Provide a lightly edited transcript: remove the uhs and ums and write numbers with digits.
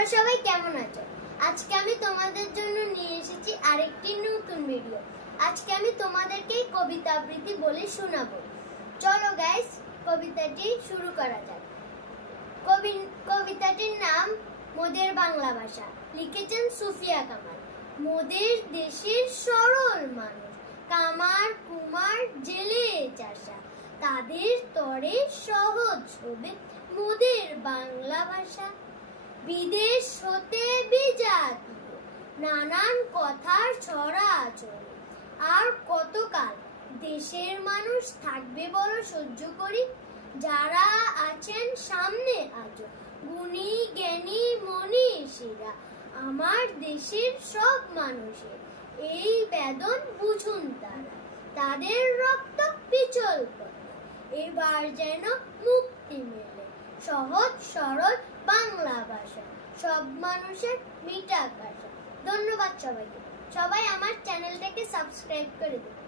তোমরা সবাই কেমন আছো? আজকে আমি তোমাদের জন্য নিয়ে এসেছি আরেকটি নতুন ভিডিও। আজকে আমি তোমাদেরকে কবিতা আবৃত্তি বলে শোনাবো। চলো গাইস, কবিতাটি শুরু করা যাক। কবিতাটির নাম মোদের বাংলা ভাষা। লিখেছেন সুফিয়া কামাল। মোদের দেশের সরল মানুষ, কামার কুমার জেলে চাষা, তাদের তরে সহজ হবে মোদের বাংলা ভাষা। বিদেশ হতে বিজাত নানান কথার ছড়াছড়ি, আর কতকাল দেশের মানুষ থাকবে বড় সহ্য করি। যারা আছেন সামনে আজও গুণী জ্ঞানী মনীষীরা, আমার দেশের সব মানুষের এই বেদন বুঝুন তারা। তাদের রক্ত পিছল করে এবার যেন মুক্তি মেলে, সহজ সরল বাংলা ভাষা, সব মানুষের মিঠা ভাষা। ধন্যবাদ সবাইকে। সবাই আমার চ্যানেলটাকে সাবস্ক্রাইব করে দেবে।